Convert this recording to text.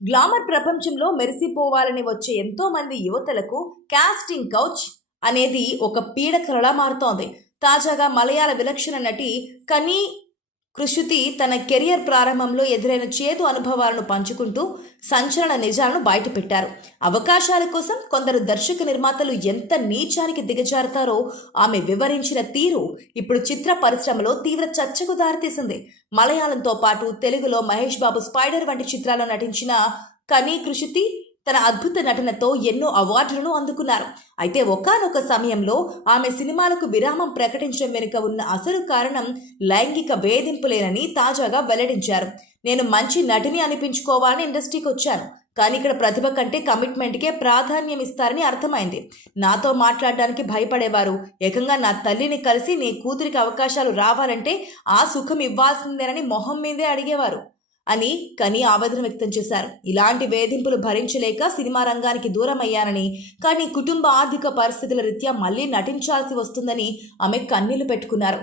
Glamour ప్రపంచంలో మెరిసిపోవాలని వచ్చే ఎంతో మంది యువతలకు కాస్టింగ్ కౌచ్ అనేది ఒక పీడకలలా మారుతోంది. తాజాగా మలయాళ విలక్షణ నటి కనీ కృషుతి తన కెరియర్ ప్రారంభంలో ఎదురైన చేదు అనుభవాలను పంచుకుంటూ సంచలన నిజాలను బయటపెట్టారు. అవకాశాల కోసం కొందరు దర్శక నిర్మాతలు ఎంత నీచానికి దిగజారుతారో ఆమె వివరించిన తీరు ఇప్పుడు చిత్ర పరిశ్రమలో తీవ్ర చర్చకు దారితీసింది. మలయాళంతో పాటు తెలుగులో మహేష్ బాబు స్పైడర్ వంటి చిత్రాల్లో నటించిన కనీ కృషుతి తన అద్భుత నటనతో ఎన్నో అవార్డులను అందుకున్నారు. అయితే ఒకానొక సమయంలో ఆమె సినిమాలకు విరామం ప్రకటించడం వెనుక ఉన్న అసలు కారణం లైంగిక వేధింపులేనని తాజాగా వెల్లడించారు. నేను మంచి నటిని అనిపించుకోవాలని ఇండస్ట్రీకి వచ్చాను, కానీ ఇక్కడ ప్రతిభ కంటే కమిట్మెంట్కే ప్రాధాన్యం ఇస్తారని అర్థమైంది. నాతో మాట్లాడడానికి భయపడేవారు. ఏకంగా నా తల్లిని కలిసి నీ కూతురికి అవకాశాలు రావాలంటే ఆ సుఖం ఇవ్వాల్సిందేనని మొహం మీదే అడిగేవారు అని కనీ ఆవేదన వ్యక్తం చేశారు. ఇలాంటి వేధింపులు భరించలేక సినిమా రంగానికి దూరం అయ్యానని, కానీ కుటుంబ ఆర్థిక పరిస్థితుల రీత్యా మళ్లీ నటించాల్సి వస్తుందని ఆమె కన్నీళ్లు పెట్టుకున్నారు.